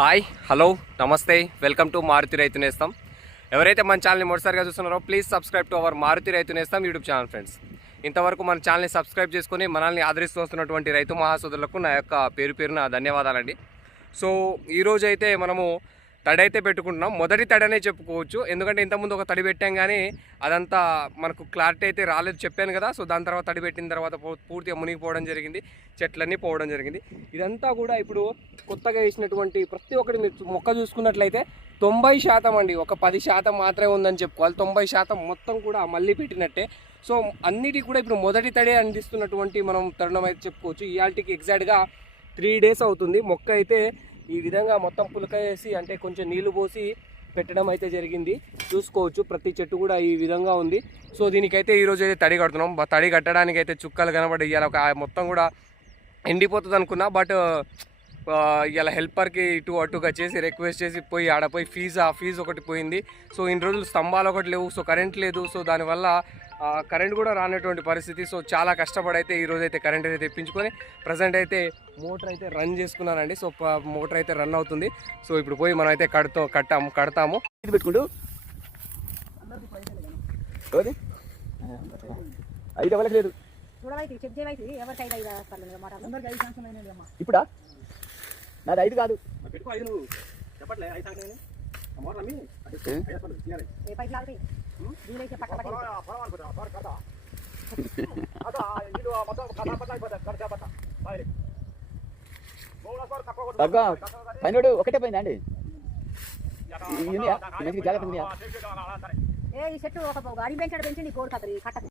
Hi hello నమస్తే welcome to Maruti Raithu Nestham. ఎవరైతే మన ఛానల్ని మొదటిసారిగా చూస్తున్నారో please subscribe to our Maruthi Raithu Nestham YouTube channel friends. ఇంతవరకు మన ఛానల్ని సబ్స్క్రైబ్ చేసుకుని మనల్ని ఆదరిస్తూ వస్తున్నటువంటి రైతు మహాసోదరులకు నా యొక్క పేరు పేరున ధన్యవాదాలండి. సో ఈరోజైతే మనము తడి అయితే పెట్టుకుంటున్నాం. మొదటి తడనే చెప్పుకోవచ్చు. ఎందుకంటే ఇంతకుముందు ఒక తడి పెట్టాం కానీ అదంతా మనకు క్లారిటీ అయితే రాలేదు చెప్పాను కదా. సో దాని తర్వాత తడి పెట్టిన తర్వాత పూర్తిగా మునిగిపోవడం జరిగింది. చెట్లన్నీ పోవడం జరిగింది. ఇదంతా కూడా ఇప్పుడు కొత్తగా వేసినటువంటి ప్రతి ఒక్కటి మీరు మొక్క చూసుకున్నట్లయితే తొంభై శాతం అండి. ఒక పది శాతం మాత్రమే ఉందని చెప్పుకోవాలి. తొంభై శాతం మొత్తం కూడా మళ్ళీ పెట్టినట్టే. సో అన్నిటికీ కూడా ఇప్పుడు మొదటి తడే అందిస్తున్నటువంటి మనం తరుణం అయితే చెప్పుకోవచ్చు. ఇవాళకి ఎగ్జాక్ట్గా త్రీ డేస్ అవుతుంది. మొక్క అయితే ఈ విధంగా మొత్తం పులక వేసి అంటే కొంచెం నీళ్ళు పోసి పెట్టడం అయితే జరిగింది. చూసుకోవచ్చు ప్రతి చెట్టు కూడా ఈ విధంగా ఉంది. సో దీనికైతే ఈరోజు అయితే తడి కడుతున్నాం. తడి కట్టడానికి అయితే చుక్కలు కనబడి ఇవాళ ఒక మొత్తం కూడా ఎండిపోతుంది అనుకున్నా బట్ ఇలా హెల్పర్కి ఇటు అటుగా చేసి రిక్వెస్ట్ చేసి పోయి ఆడ పోయి ఫీజు ఆ ఫీజు ఒకటి పోయింది. సో ఇన్ని రోజులు స్తంభాలు ఒకటి లేవు సో కరెంట్ లేదు. సో దానివల్ల కరెంట్ కూడా రానటువంటి పరిస్థితి. సో చాలా కష్టపడి అయితే ఈ రోజు అయితే కరెంట్ అయితే తెప్పించుకొని ప్రజెంట్ అయితే మోటార్ అయితే రన్ చేసుకున్నానండి. సో మోటార్ అయితే రన్ అవుతుంది. సో ఇప్పుడు పోయి మనం అయితే కడతాం కట్టాము కడతాము. ఇది పెట్టుకుంటూ. ఐదు ఎవరికి లేదు. చూడవైతే చెక్ చేయవైతే ఎవరికైనా ఐదు పర్లేదు మాట అందరికి ఐదు శాంక్షన్ అయినది అమ్మా. ఇప్పుడా? నాది ఐదు కాదు. పైన? ఒకటే పోయిందా అండి జాగ్రత్త? ఏ ఈ చెట్టు ఒక గాడి పెంచాడు పెంచండి కోడి కత్తరి కట్టకు